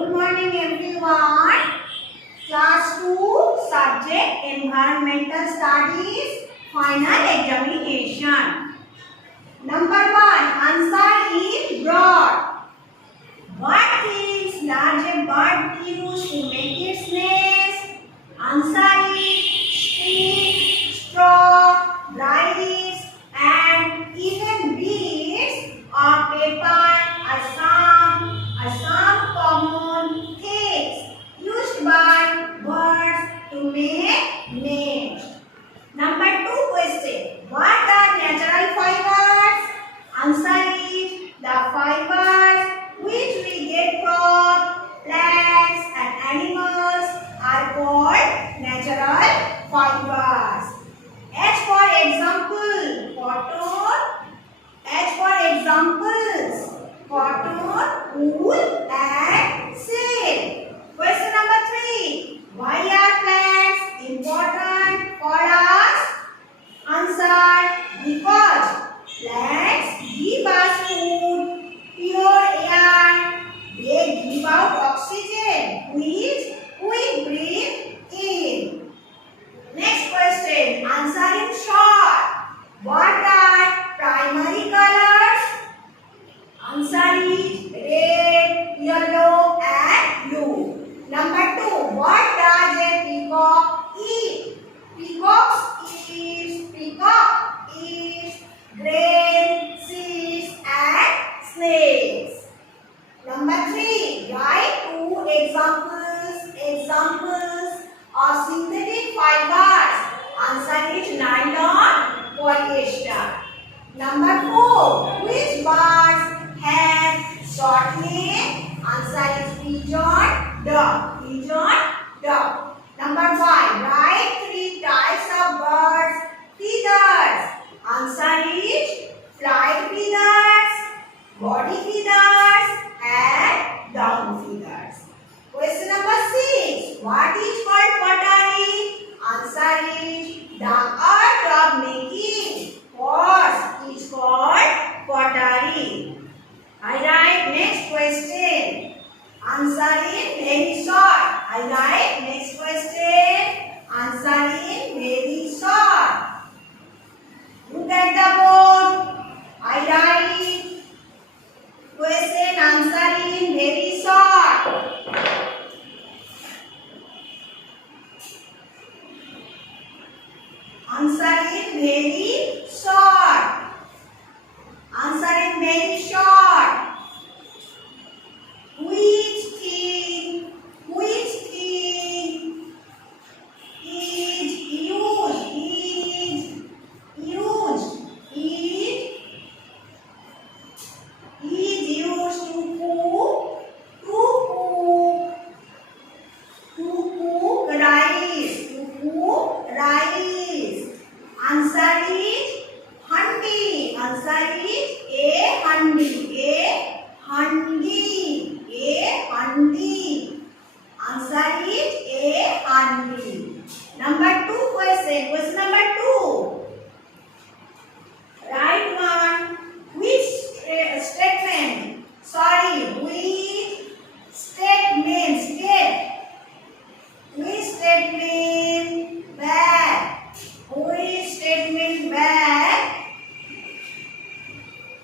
Good morning everyone. Class 2 subject Environmental Studies final examination. Number 1 answer is broad. What is large bird use to make its nest? Answer is stick, straw, dry leaves and even beads or paper are some common things used by birds to make nests. Number 2 question. What are natural fibers? Answer is the fibers which we get from plants and animals are called natural fibers. As for example, cotton, wool and silk. Question number 3. Why are plants important for us? Answer, because plants give us food, pure air, they give out oxygen which we breathe in. Next question, answer in short. What are primary colors? Answer is red, yellow and blue. Number 2, what does a peacock eat? Peacock eats grain, seeds and snakes. Number 3, write 2 examples of synthetic fibers. Answer is nylon, polyester. Number 4, which birds have short neck? Answer is pigeon, duck. Number 5, write 3 types of birds' feathers. Answer is flight feathers, body feathers and down feathers. Question number 6, what is called pottery? Answer is the art of making pots is called pottery. I write next question. Answer in very short. I write next question. Answer in very short. Look at the board. I write question answer in very short. Answer in very short. Answer in very short. Which thing is used to cook rice? Answer is handi. Answer is a handi. Answer is a handi. Number 2 question. Question number 2. Write one. Which statement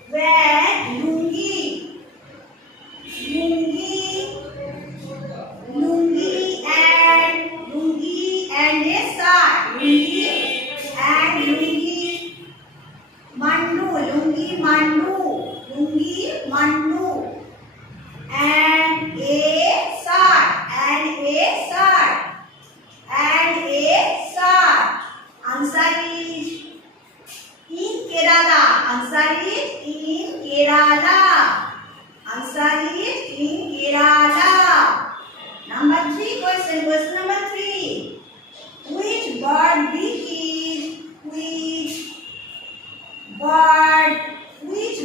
when lungi and a shirt. Lungi mandu and a shirt. Answer is in Kerala. Answer is in Kerala. Number 3 question. Question number 3. Which bird beak is very hard? Which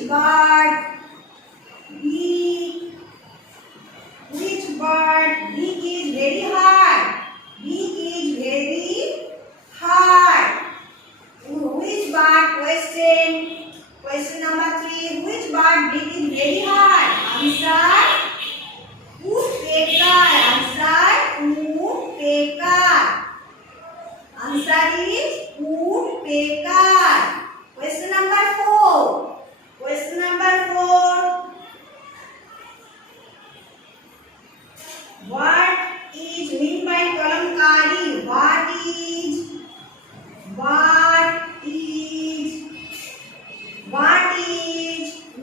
bird question number 3. Which bird beak is very hard? Answer woodpecker. Question number 4. Question number 4. What is mean by kalamkari? What is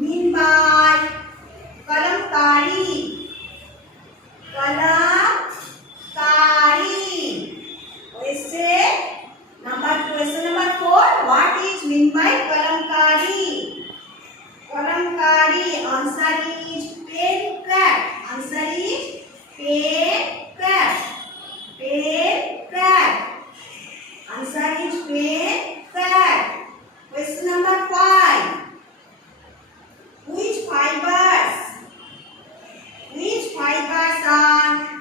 mean by kalamkari? Question number 4. What is mean by kalamkari? Kalamkari. Answer is pen craft. Answer is pen craft. Pen craft. Answer is pen craft. Question number 5. Which fibers are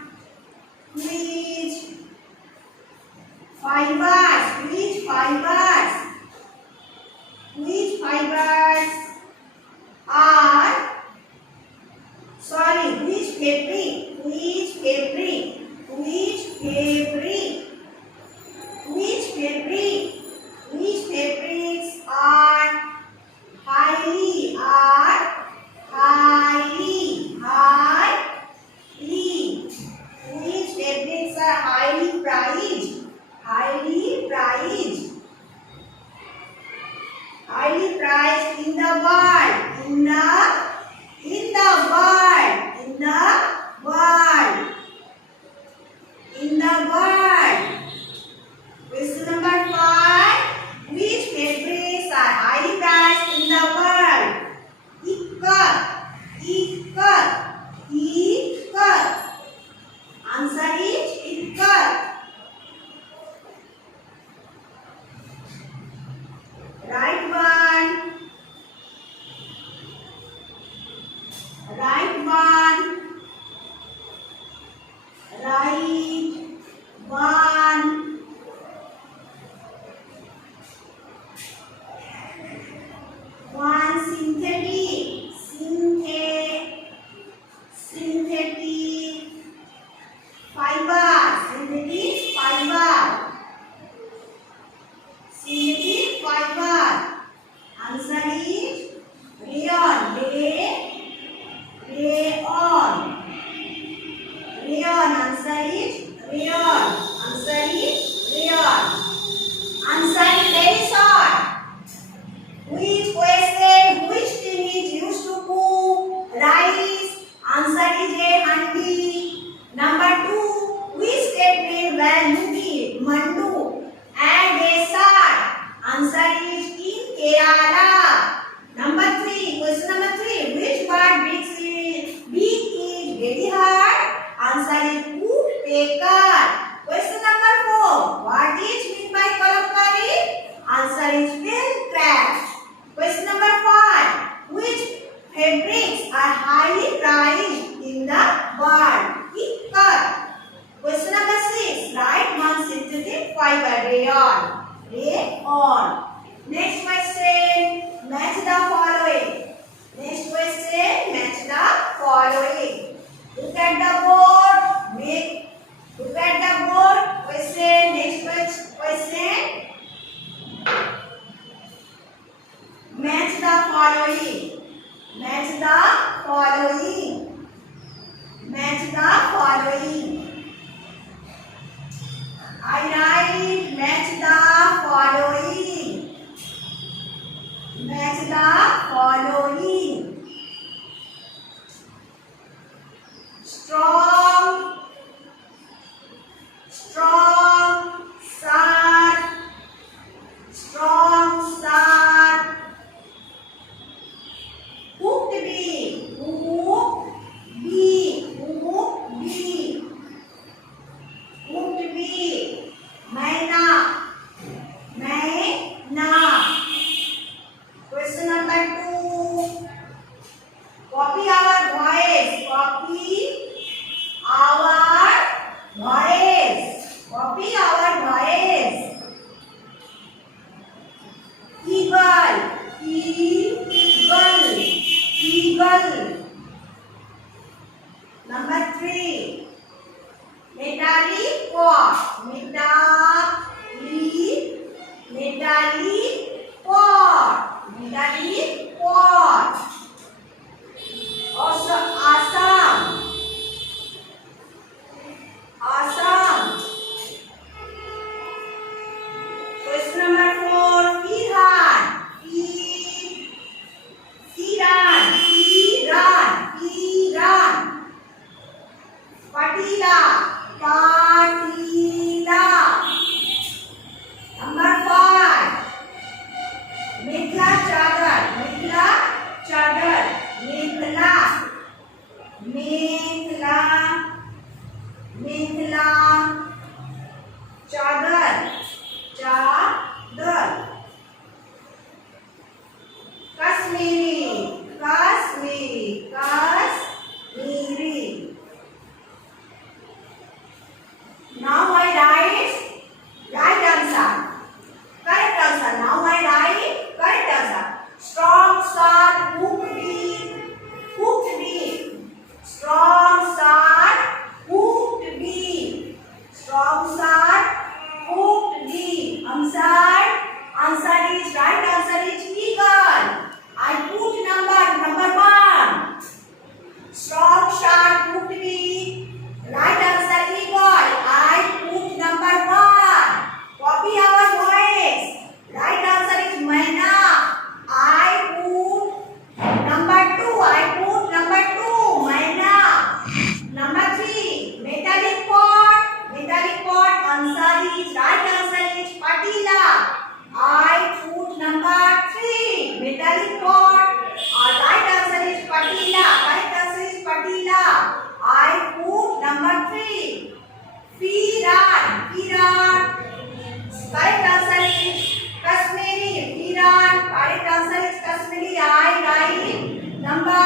which fabrics are highly which fabrics are highly prized in the world. Question number 5. Which fabrics are highly prized in the world? Ikat. Answer is ikat. Right one. One synthetic fiber. Answer is rayon. Answer is rayon. Answer is very short. Which thing is used to cook rice? Answer is a handi. Number 2. Which state made Valubi, Mandu and a salt? Answer is in Kerala. Number 3. Question number 3. Which bird beak is very hard? Answer is woodpecker. Question number 4. What is mean by kalamkari? Answer is pen craft. Question number 5. Which fabrics are highly prized in the world? Ikat. Question number 6. Write one synthetic fiber. Rayon. Next question. Match the following. Look at the board. Question. Next question. Match the following. I write match the following. Strong, sharp, hooked beak, maina. Question number 2. Copy our voice. Eagle. Number 3. Metallic pot. Italy pot. Italy pot. Also Assam. Assam. Question number 4. Iran. Iran. Iran. Iran. Patila. Patila. Number 5. Mekhla chadar. Mekhla chadar. Mekhla. Mekhla. Mekhla chadar. Chadar. Kashmiri. Kashmiri. Kashmiri. Now I write right answer. Correct answer. Now I write correct answer. Strong salt cooked beef. Cooked beef. Strong salt cooked beef. Strong salt cooked beef. Answer is right answer is eagle. I put number 1. Strong salt cooked beef. Right answer eagle. I put number 1. Copy our voice. Right answer is maina. I put number 2. I put number 2. Maina. Number 3. Metallic pot. Metallic pot. Answer is right answer is patila. I put number 3. Metallic pot. Right answer is patila. Correct answer is patila. I put number 3. Iran. Iran. Correct answer is Kashmiri. Iran. Correct answer is Kashmiri. I write number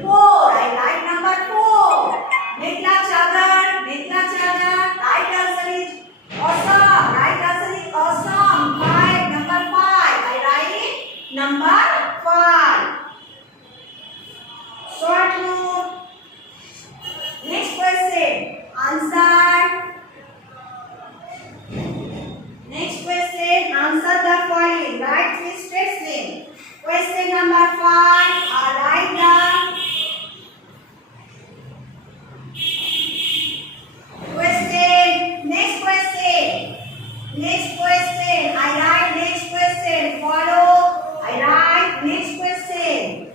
4. I write number 4. Mekhla chadar. Mekhla chadar. Right answer is Assam. Right answer is Assam. 5. Number 5. I write number 5. Short note. Next question. Answer. Next question. Answer the following. Write 3 statements. Question number 5. Write the question. Next question. Next question. I write next question. Follow. I write next question.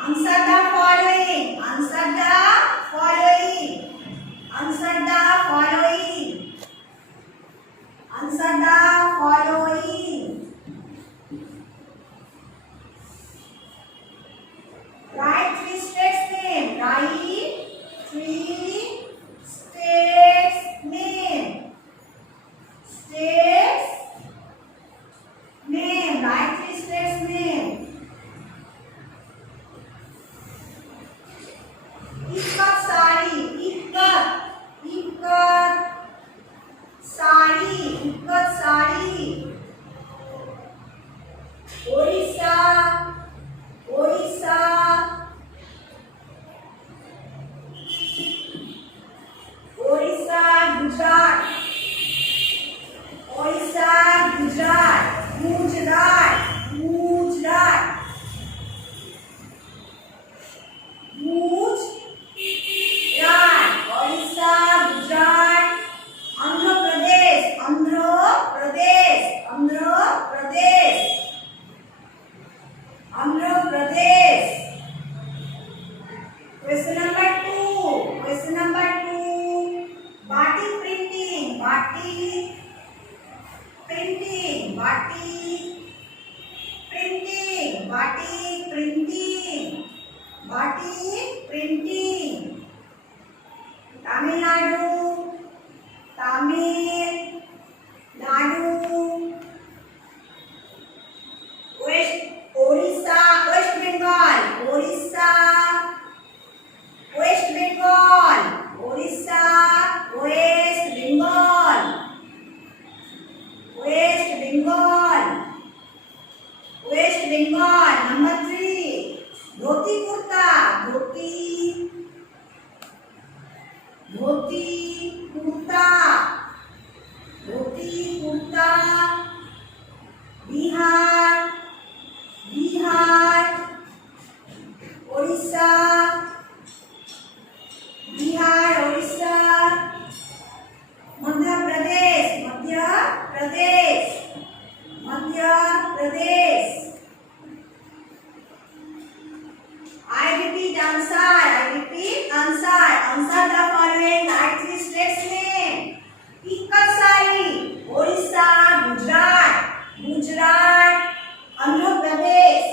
Answer the following. Answer the following. Answer the following. Answer the following. Write 3 states name. Write 3 states name. States name. Write 3 states name. Ikkat sari. Ikkat. Ikkat sari. Ikkat sari. Orissa. Orissa. Orissa, Gujarat. Orissa, Gujarat. Gujarat. Gujarat. Gujarat. Orissa, Gujarat. Andhra Pradesh. Andhra Pradesh. Andhra Pradesh. Andhra Pradesh. Question number 2. Question number 2. Batik printing. Batik printing. Batik printing. Batik printing. Batik printing. Tamil Nadu. Tamil Nadu. Orissa. West Bengal. Orissa. West Bengal. Orissa. West Bengal. West Bengal. West Bengal. Number 3. Dhoti kurta. Dhoti dhoti kurta, dhoti kurta. Bihar, Bihar. Orissa, Bihar Orissa. Madhya Pradesh, Madhya Pradesh, Madhya Pradesh. I repeat answer. I repeat answer. Answer the following. Write three states name. Ikasari, Orissa, Gujarat, Gujarat, Andhra Pradesh.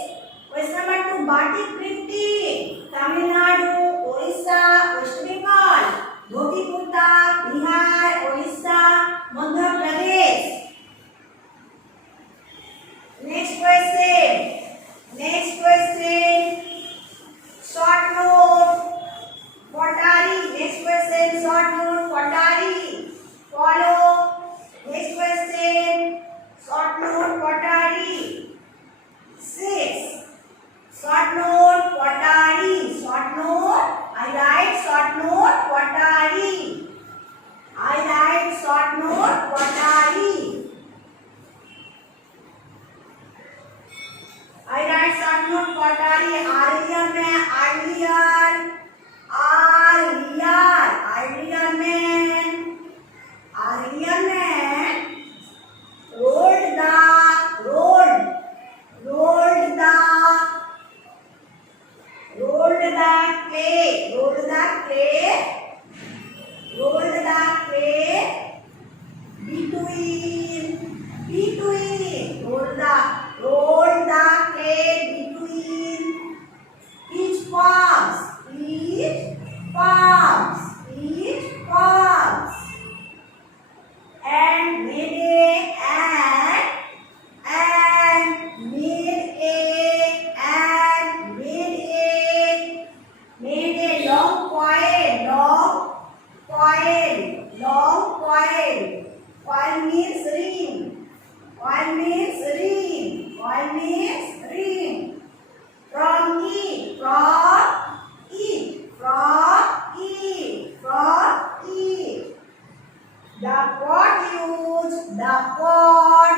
Question number 2. Batik printing, Tamil Nadu, Orissa, West Bengal. Dhoti kurta, Bihar, Orissa, Madhya Pradesh. Next question. Next question. Short note, pottery. Next question, short note, pottery. Follow. Next question, short note, pottery. 6. Short note, pottery. Short note. I write short note, pottery. I write short note, pottery. I write short note, pottery. Aryan में Aryan, Aryan, Aryan में, Aryan में rolled the, rolled, rolled the, rolled the clay, rolled the clay, rolled the clay between, between, rolled the clay between each palms, each palms, each palms, and made a long coil, long coil, long coil. Coil means ring. Coil means ring. Coil means ring. From it, from it, from it, from it. The pot used, the pot,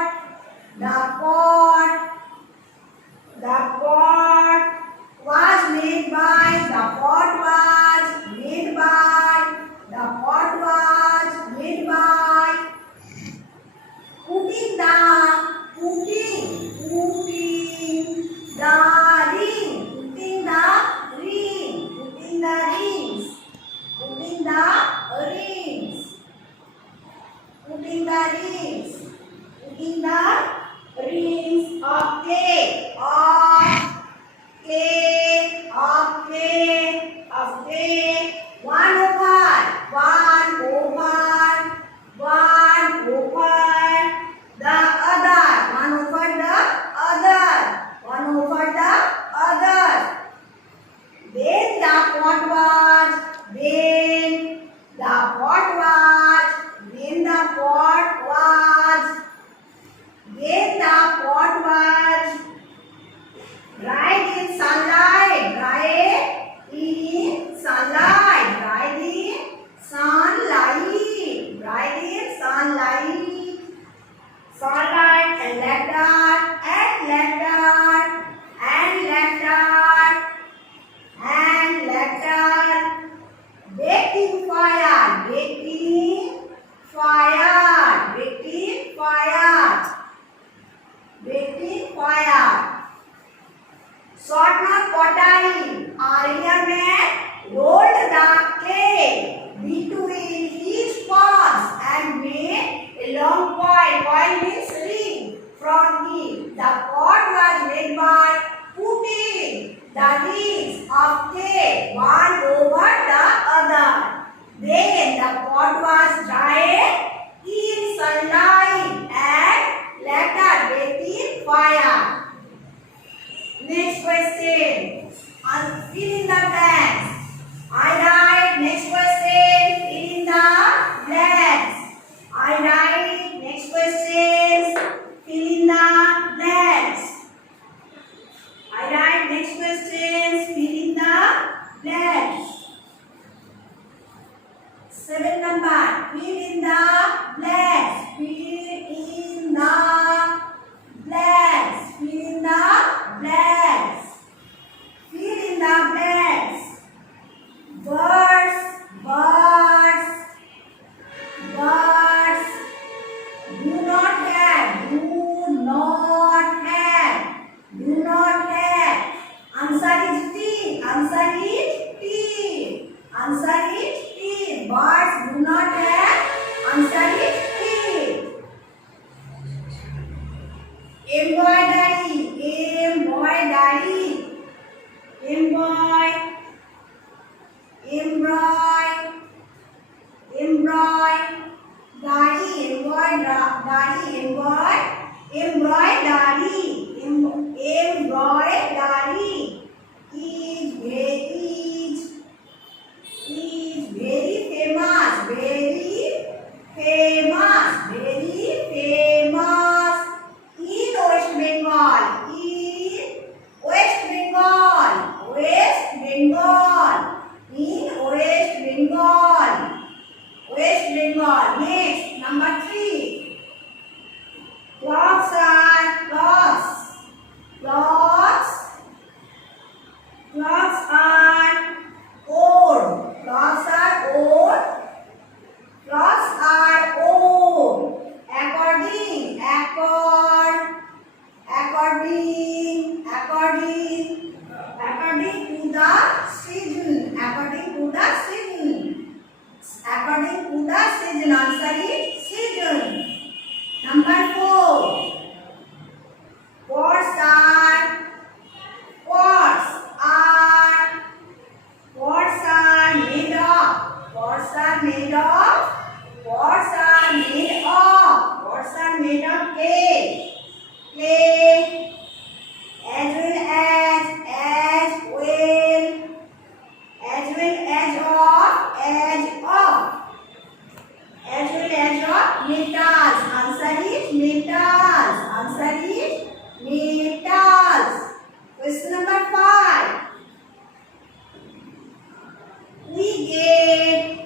the pot, the pot was made by, the pot was made by, the pot was made by putting the, putting the ring, putting the ring, putting the rings, putting the rings, putting the rings, putting the rings of clay, of clay, of clay, of clay. One over, one over, one over the other, one over the other, one over the other. Then the pot was, then the pot was, then the pot was, then the pot was dried in sunlight, dried in sunlight, dried in sunlight, dried in sunlight, sunlight and lacquer, and lacquer, and lacquer, and lacquer, baking fire, baking fire, baking fire, baking fire. Short note, pottery. Aryan में rolled the clay between each palms and made a long coil. Coil means ring. From it, the pot was made by putting the rings of clay one over the other. Then the pot was dried in sunlight and later baked in fire. Next question. Fill in the blanks. I write next question. Fill in the blanks. I write next questions. Fill in the blanks. I write next questions. Fill in the blanks. 7 embroidery, embroidery, embroidery, embroidery, embroidery, embroidery, embroidery is very famous, very famous, very famous in West Bengal, in West Bengal, West Bengal, in West Bengal, West Bengal. Next, number 3. Clocks are clocks. Clocks. Clocks are old. Clocks are old. Clocks are old. According to the season. According to the season. According to the season. Answer is season. Number 4. Pots are made of. Pots are made of clay. As well as of metals. Answer is metals. Answer is metals. Question number 5. We get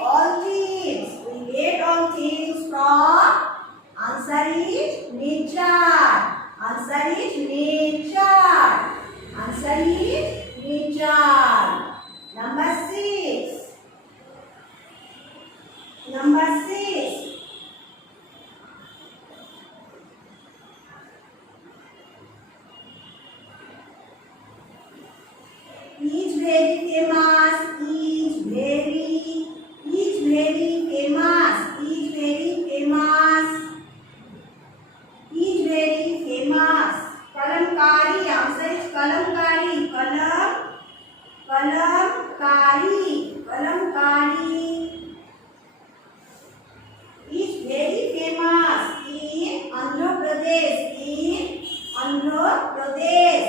all things. We get all things from. Answer is nature. Answer is nature. Answer is nature. Number 6. Is very famous. Kalamkari. Answer is kalamkari. Kalamkari is very famous in Andhra Pradesh. Andhra Pradesh.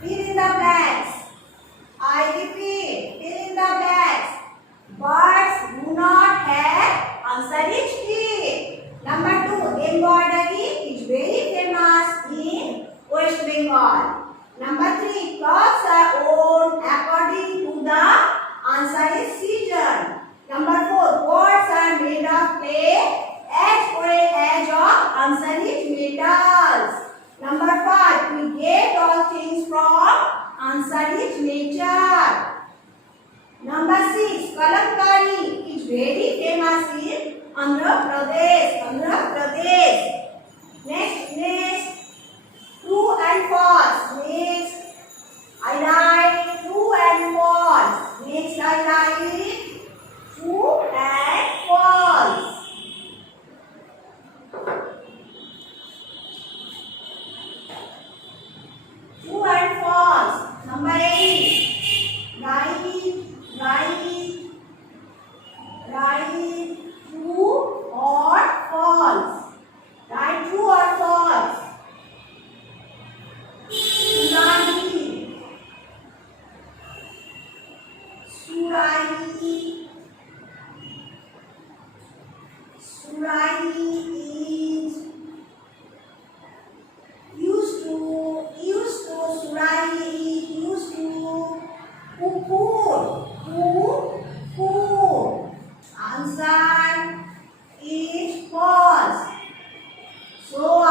Fill in the blanks. I repeat, fill in the blanks. Birds do not have. Answer is teeth. Number 2, embroidery is very famous in West Bengal. Number 3, clocks are old according to the. Answer is season. Number 4, pots are made of clay as well as of. Answer is metals. Number 5, we get all things from. Answer is nature. Number 6, kalamkari is very famous in Andhra Pradesh. Next. True and false. Next, I write true and false. Next, I write true and false. True and false. Number 8. Write true or false. Write true or false. Surari is used to Surari is used to food. Answer is false. So I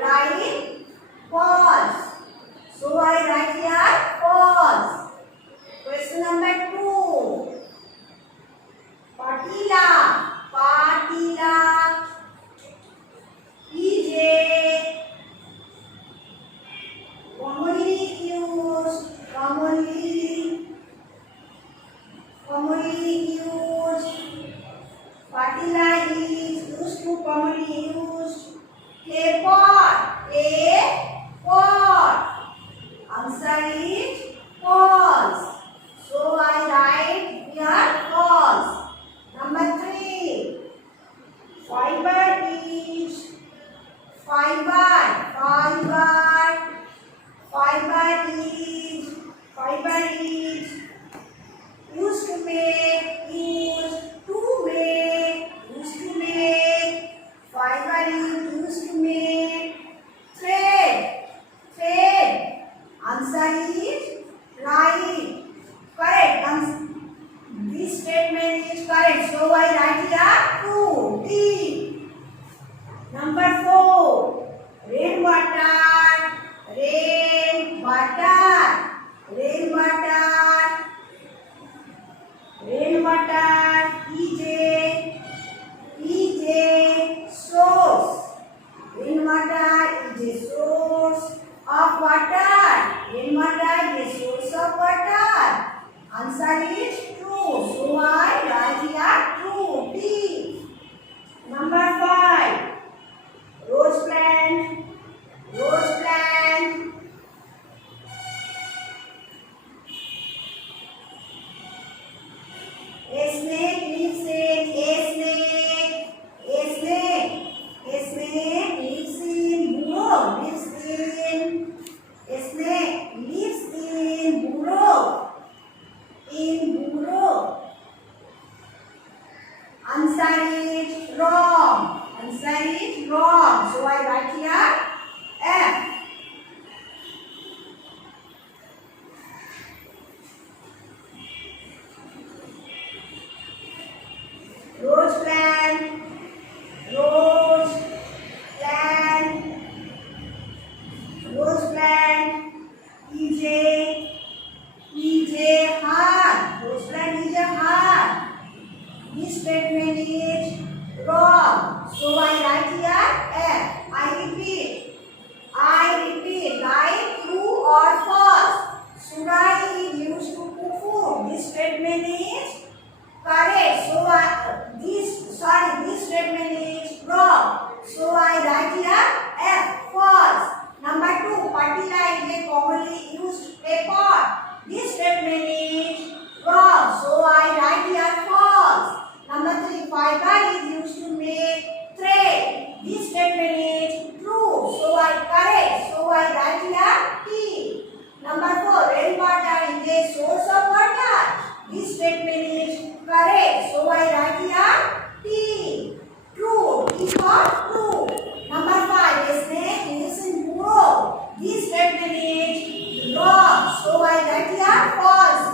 write false. here false. Question number 2. Patila Fiber is used to make, fiber is used to make thread. Answer is right. Correct. This statement is correct. So I write here true. D. Number 4. Rainwater. Rainwater is a source. Rainwater is a source of water. Rainwater is a source of water. Answer is true. So I write here true. D. Number 5. Rose plant. A snake lives in burrow. Answer is wrong. So I write here F. Rose plant is a heart. Rose plant is a heart. This statement is wrong. So I write here F. I repeat, right, true or false. Surai is used to cook food. This statement is correct. So this statement is wrong. So I write here F. False. Number 2. Patila is a commonly used paper. This statement is wrong. So I write here false. Number 3. Fiber is used to make thread. This statement is true. So I write here T. Number 4. Rainwater is a source of water. This statement is correct. So I write here T. True. T for true. Number 5. A snake lives in burrow. This statement is wrong. So I write here false.